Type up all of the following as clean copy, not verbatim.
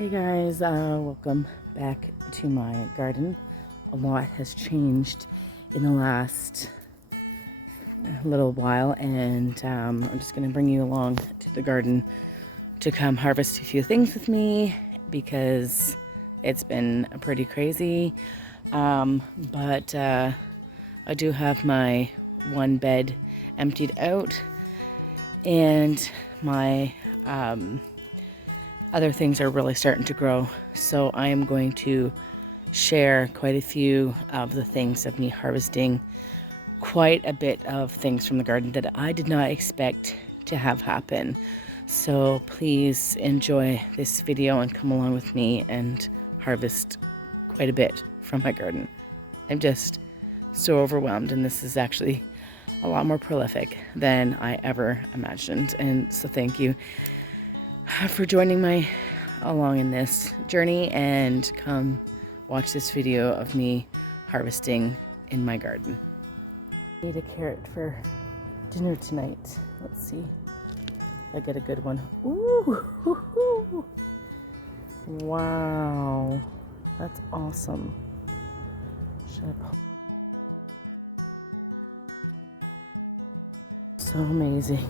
Hey guys, welcome back to my garden. A lot has changed in the last little while, and I'm just going to bring you along to the garden to come harvest a few things with me because it's been pretty crazy. But I do have my one bed emptied out, and my other things are really starting to grow. So I am going to share quite a few of the things of me harvesting quite a bit of things from the garden that I did not expect to have happen. So please enjoy this video and come along with me and harvest quite a bit from my garden. I'm just so overwhelmed, and this is actually a lot more prolific than I ever imagined. And so thank you for joining me along in this journey, and come watch this video of me harvesting in my garden. I need a carrot for dinner tonight. Let's see if I get a good one. Ooh, wow, that's awesome. So amazing.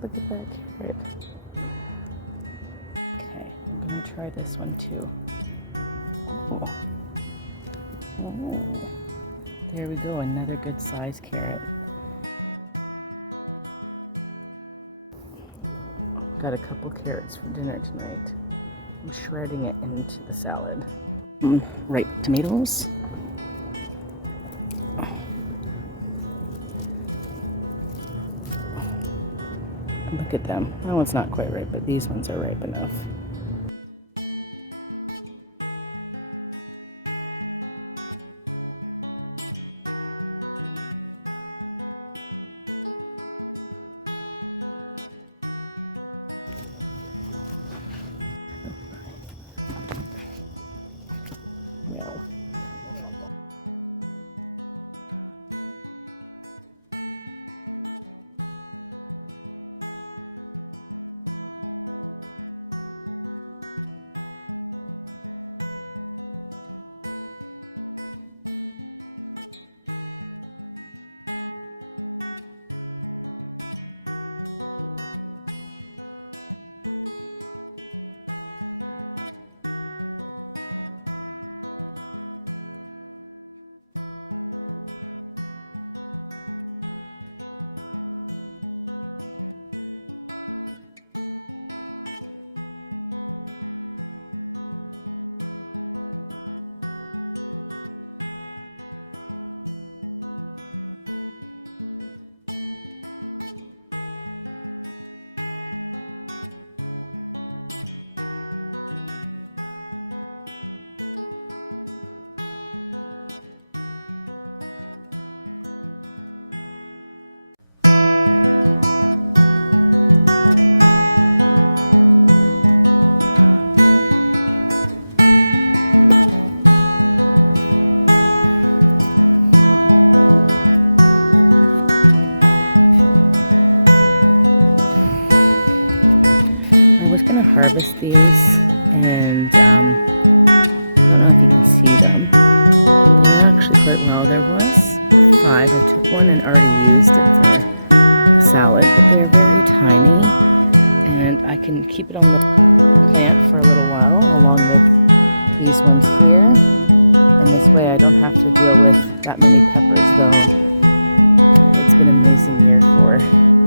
Look at that carrot. Okay, I'm gonna try this one too. Oh, there we go, another good sized carrot. Got a couple carrots for dinner tonight. I'm shredding it into the salad. Ripe tomatoes. Look at them. That one's not quite ripe, but these ones are ripe enough. Well. I was gonna harvest these, and I don't know if you can see them. They're actually quite well. There was 5. I took one and already used it for salad, but they're very tiny, and I can keep it on the plant for a little while along with these ones here. And this way I don't have to deal with that many peppers, though it's been an amazing year for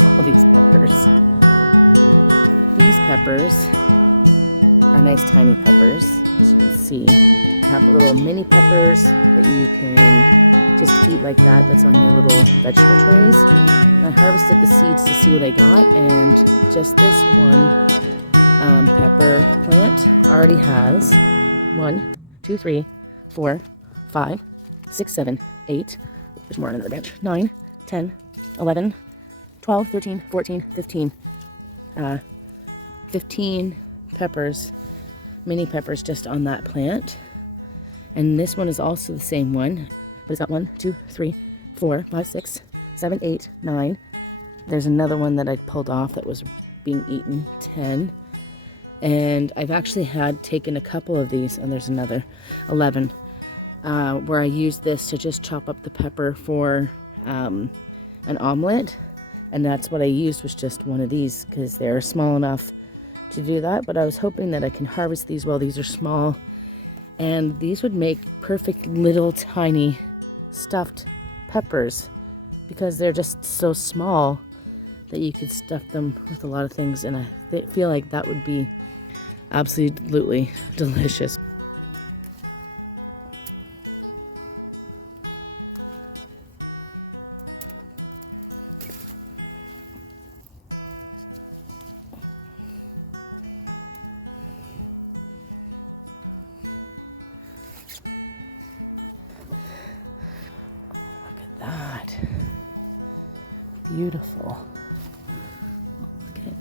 all these peppers. These peppers are nice tiny peppers, as you can see. You have little mini peppers that you can just eat like that. That's on your little vegetable trays. I harvested the seeds to see what I got, and just this one pepper plant already has 1, 2, 3, 4, 5, 6, 7, 8. There's more on another branch. 9, 10, 11, 12, 13, 14, 15. 15 peppers, mini peppers, just on that plant. And this one is also the same one, but it's got 1, 2, 3, 4, 5, 6, 7, 8, 9. There's another one that I pulled off that was being eaten, 10. And I've actually had taken a couple of these, and there's another 11, where I used this to just chop up the pepper for an omelet. And that's what I used, was just one of these, because they're small enough to do that. But I was hoping that I can harvest these while these are small, and these would make perfect little tiny stuffed peppers, because they're just so small that you could stuff them with a lot of things, and I feel like that would be absolutely delicious. Look at that. Beautiful. Okay.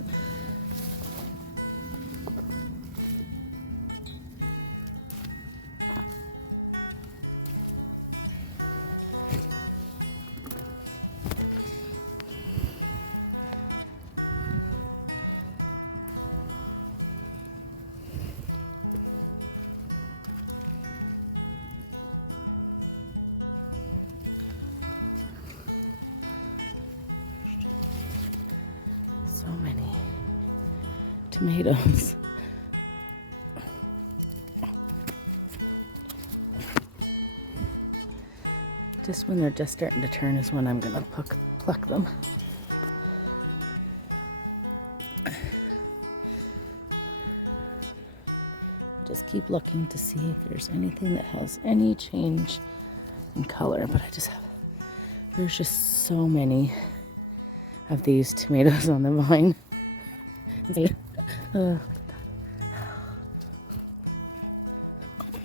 So many tomatoes. Just when they're just starting to turn is when I'm gonna pluck them. Just keep looking to see if there's anything that has any change in color, but there's just so many of these tomatoes on the vine. See? Those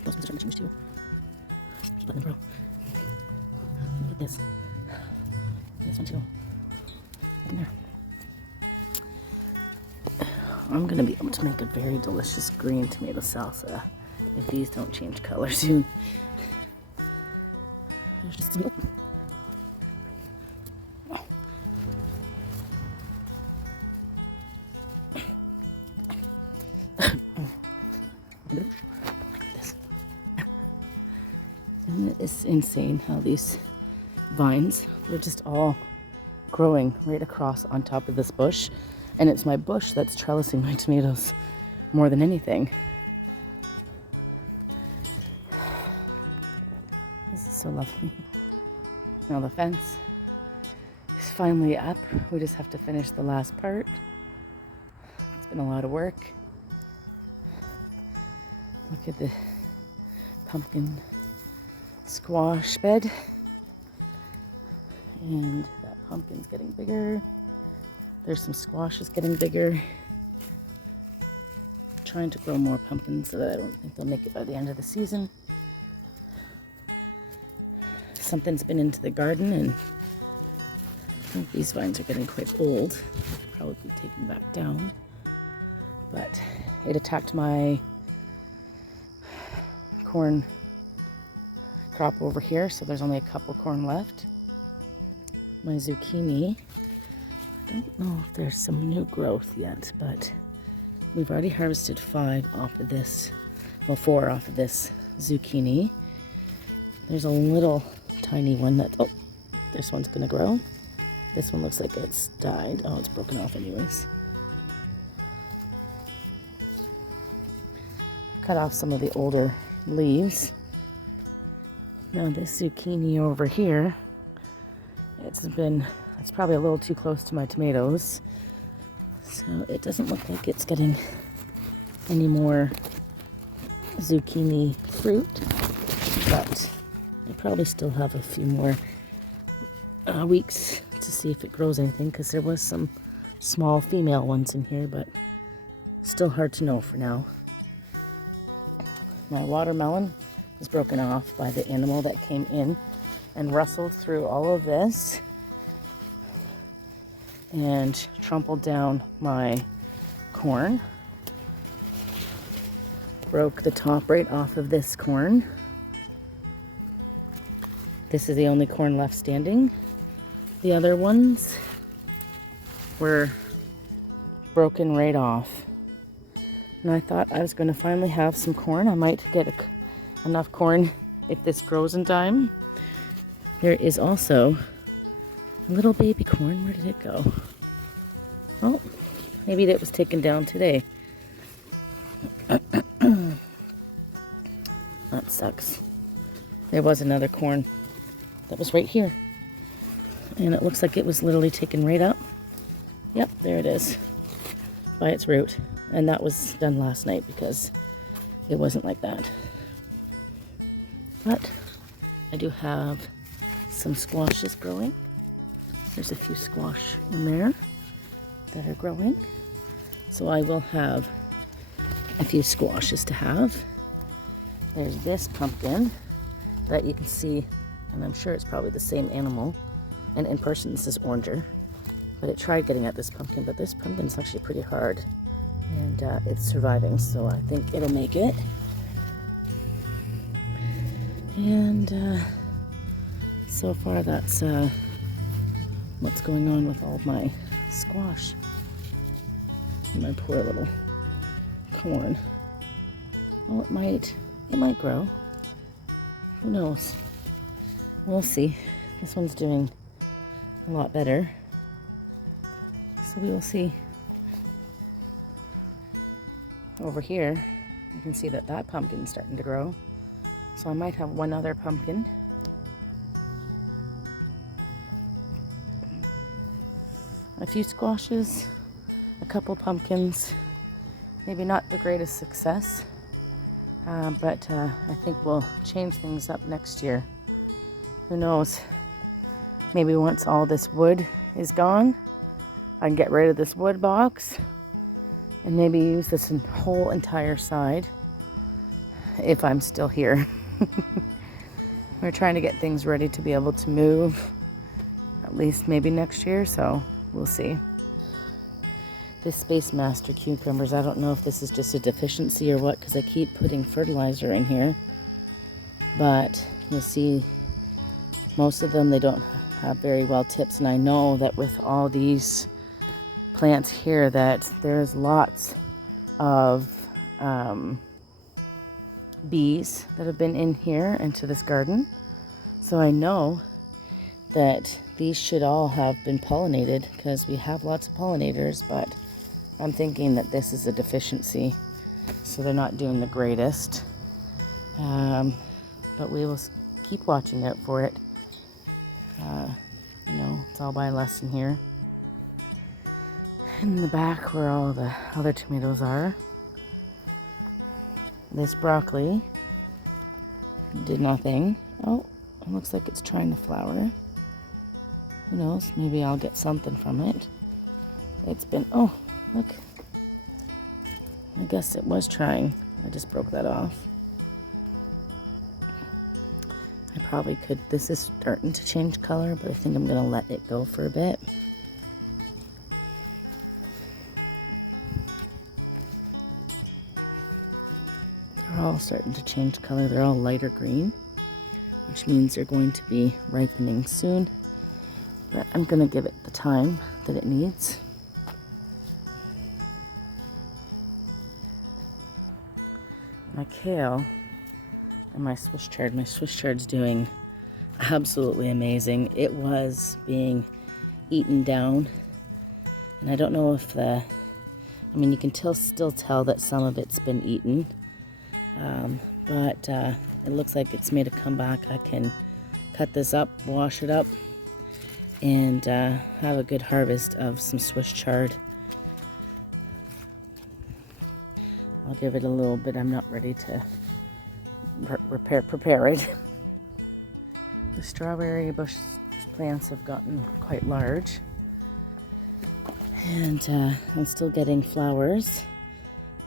ones are starting to change too. Just let them grow. Look at this. This one too. In there. I'm gonna be able to make a very delicious green tomato salsa if these don't change color soon. There's just some. And it's insane how these vines, they're just all growing right across on top of this bush. And it's my bush that's trellising my tomatoes more than anything. This is so lovely. Now the fence is finally up. We just have to finish the last part. It's been a lot of work. Look at the pumpkin squash bed. And that pumpkin's getting bigger. There's some squashes getting bigger. Trying to grow more pumpkins so that I don't think they'll make it by the end of the season. Something's been into the garden, and I think these vines are getting quite old. Probably be taken back down. But it attacked my corn crop over here, so there's only a couple corn left. My zucchini, I don't know if there's some new growth yet, but we've already harvested 5 off of this, well, 4 off of this zucchini. There's a little tiny one that, oh, this one's gonna grow. This one looks like it's died. Oh, it's broken off anyways. Cut off some of the older leaves. Now this zucchini over here, it's probably a little too close to my tomatoes, so it doesn't look like it's getting any more zucchini fruit, but I probably still have a few more weeks to see if it grows anything, because there was some small female ones in here, but still hard to know for now. My watermelon was broken off by the animal that came in and rustled through all of this and trampled down my corn. Broke the top right off of this corn. This is the only corn left standing. The other ones were broken right off. And I thought I was going to finally have some corn. I might get enough corn if this grows in time. There is also a little baby corn. Where did it go? Oh, maybe that was taken down today. That sucks. There was another corn that was right here. And it looks like it was literally taken right up. Yep, there it is. By its root. And that was done last night because it wasn't like that. But I do have some squashes growing. There's a few squash in there that are growing. So I will have a few squashes to have. There's this pumpkin that you can see, and I'm sure it's probably the same animal. And in person, this is oranger. But it tried getting at this pumpkin, but this pumpkin's actually pretty hard. And it's surviving, so I think it'll make it. And so far, that's what's going on with all my squash. My poor little corn. Oh, it might grow. Who knows? We'll see. This one's doing a lot better. So we will see. Over here, you can see that pumpkin's starting to grow. So I might have one other pumpkin. A few squashes, a couple pumpkins. Maybe not the greatest success, but I think we'll change things up next year. Who knows? Maybe once all this wood is gone, I can get rid of this wood box and maybe use this whole entire side if I'm still here. We're trying to get things ready to be able to move at least maybe next year, so we'll see. This Space Master cucumbers, I don't know if this is just a deficiency or what, because I keep putting fertilizer in here, but you'll see most of them, they don't have very well tips, and I know that with all these plants here that there's lots of bees that have been in here into this garden. So I know that these should all have been pollinated because we have lots of pollinators, but I'm thinking that this is a deficiency, so they're not doing the greatest. But we will keep watching out for it. You know, it's all by lesson here. In the back where all the other tomatoes are, this broccoli did nothing. Oh, it looks like it's trying to flower. Who knows? Maybe I'll get something from it. It's been, oh, look. I guess it was trying. I just broke that off. I probably could, this is starting to change color, but I think I'm gonna let it go for a bit. They're all starting to change color. They're all lighter green, which means they're going to be ripening soon. But I'm gonna give it the time that it needs. My kale and my Swiss chard. My Swiss chard's doing absolutely amazing. It was being eaten down, and I don't know if I mean, you can still tell that some of it's been eaten, but it looks like it's made a comeback. I can cut this up, wash it up, and have a good harvest of some Swiss chard. I'll give it a little bit. I'm not ready to prepare it. The strawberry bush plants have gotten quite large, and I'm still getting flowers.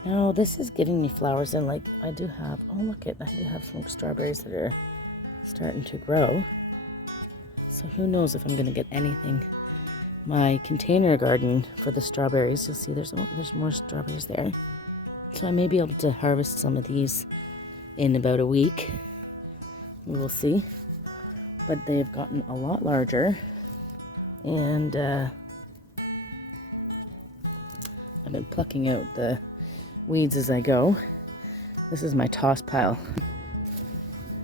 Now this is giving me flowers, and like I do have some strawberries that are starting to grow. So who knows if I'm gonna get anything. My container garden for the strawberries, you'll see there's more strawberries there. So I may be able to harvest some of these in about a week. We will see. But they've gotten a lot larger, and I've been plucking out the weeds as I go. This is my toss pile.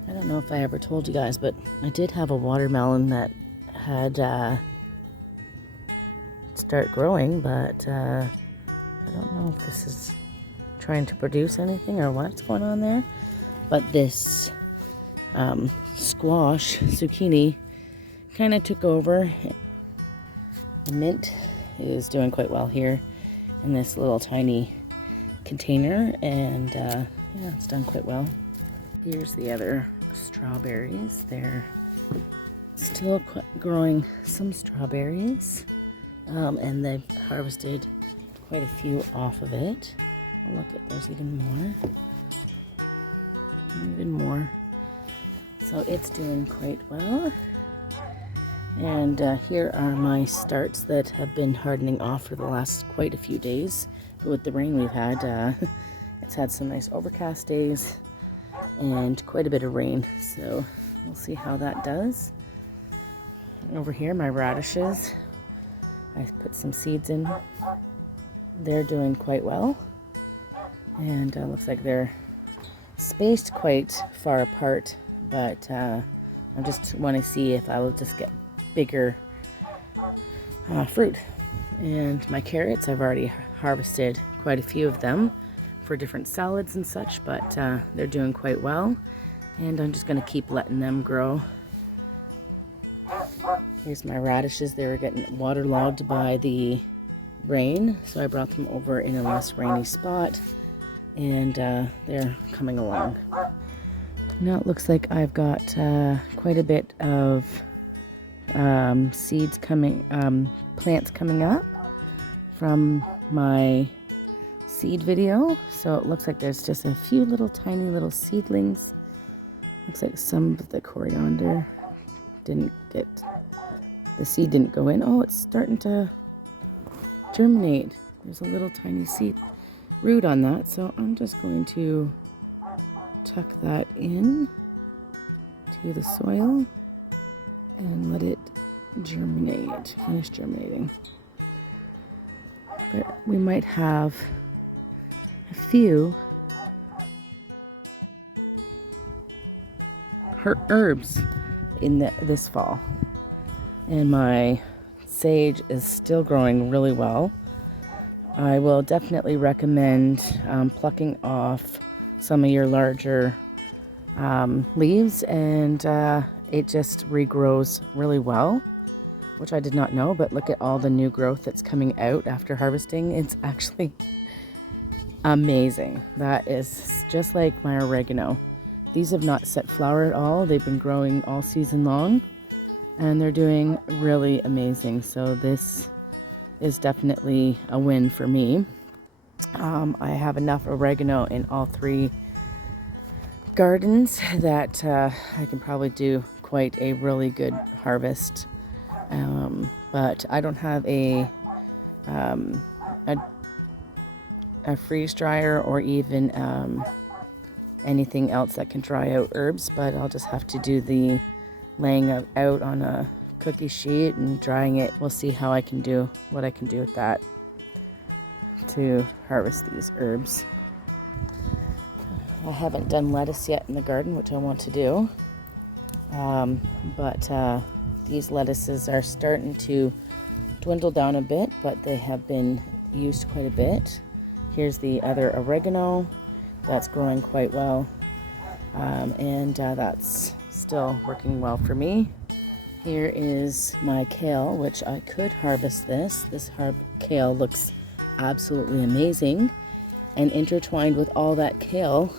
I don't know if I ever told you guys, but I did have a watermelon that had start growing, but I don't know if this is trying to produce anything or what's going on there. But this squash, zucchini, kind of took over. The mint is doing quite well here in this little tiny container, and yeah, it's done quite well. Here's the other strawberries. They're still growing some strawberries, and they've harvested quite a few off of it. Oh, look, there's even more. So it's doing quite well. And here are my starts that have been hardening off for the last quite a few days. But with the rain we've had, it's had some nice overcast days and quite a bit of rain. So we'll see how that does. Over here, my radishes, I put some seeds in. They're doing quite well. And looks like they're spaced quite far apart, but I just want to see if I will just get bigger fruit. And my carrots, I've already harvested quite a few of them for different salads and such, but they're doing quite well, and I'm just going to keep letting them grow. Here's my radishes. They were getting waterlogged by the rain, so I brought them over in a less rainy spot, and they're coming along. Now it looks like I've got quite a bit of seeds coming, plants coming up from my seed video. So it looks like there's just a few tiny little seedlings. Looks like some of the coriander the seed didn't go in. Oh, it's starting to germinate. There's a little tiny seed root on that, so I'm just going to tuck that in to the soil and let it germinate, finish germinating. But we might have a few herbs in this fall. And my sage is still growing really well. I will definitely recommend plucking off some of your larger leaves, and it just regrows really well, which I did not know. But look at all the new growth that's coming out after harvesting. It's actually amazing. That is just like my oregano. These have not set flower at all. They've been growing all season long, and they're doing really amazing. So this is definitely a win for me. I have enough oregano in all three gardens that I can probably do quite a really good harvest. But I don't have a freeze dryer or even anything else that can dry out herbs, but I'll just have to do the laying out on a cookie sheet and drying it. We'll see how I can do what I can do with that to harvest these herbs. I haven't done lettuce yet in the garden, which I want to do, but these lettuces are starting to dwindle down a bit, but they have been used quite a bit. Here's the other oregano that's growing quite well, and that's still working well for me. Here is my kale, which I could harvest this. This kale looks absolutely amazing, and intertwined with all that kale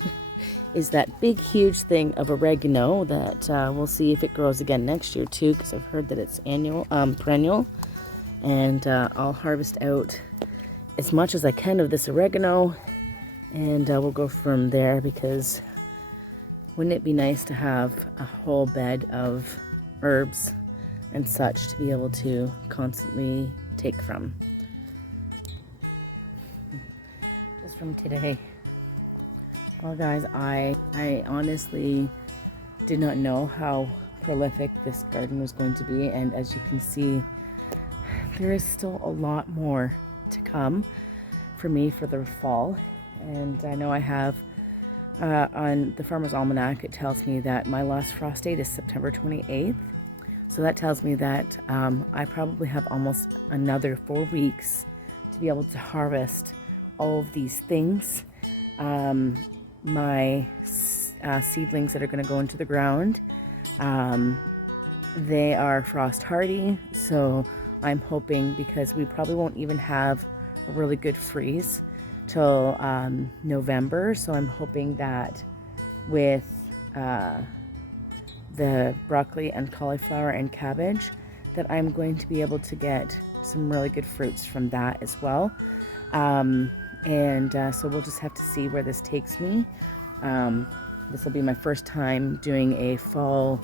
is that big huge thing of oregano that we'll see if it grows again next year too, because I've heard that it's perennial, and I'll harvest out as much as I can of this oregano, and we'll go from there, because wouldn't it be nice to have a whole bed of herbs and such to be able to constantly take from. Just from today. Well guys, I honestly did not know how prolific this garden was going to be, and as you can see, there is still a lot more to come for me for the fall, And I know I have on the Farmer's Almanac, it tells me that my last frost date is September 28th. So that tells me that I probably have almost another 4 weeks to be able to harvest all of these things. My seedlings that are going to go into the ground, they are frost hardy, so I'm hoping, because we probably won't even have a really good freeze till November, so I'm hoping that with the broccoli and cauliflower and cabbage, that I'm going to be able to get some really good fruits from that as well. So we'll just have to see where this takes me. This will be my first time doing a fall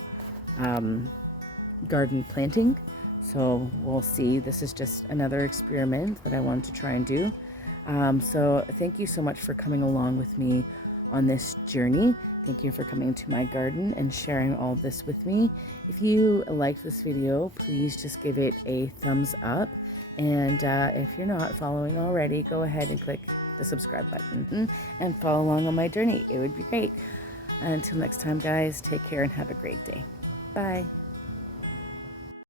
garden planting, so we'll see. This is just another experiment that I wanted to try and do. So thank you so much for coming along with me on this journey. Thank you for coming to my garden and sharing all this with me. If you liked this video, please just give it a thumbs up. And if you're not following already, go ahead and click the subscribe button and follow along on my journey. It would be great. Until next time, guys, take care and have a great day. Bye.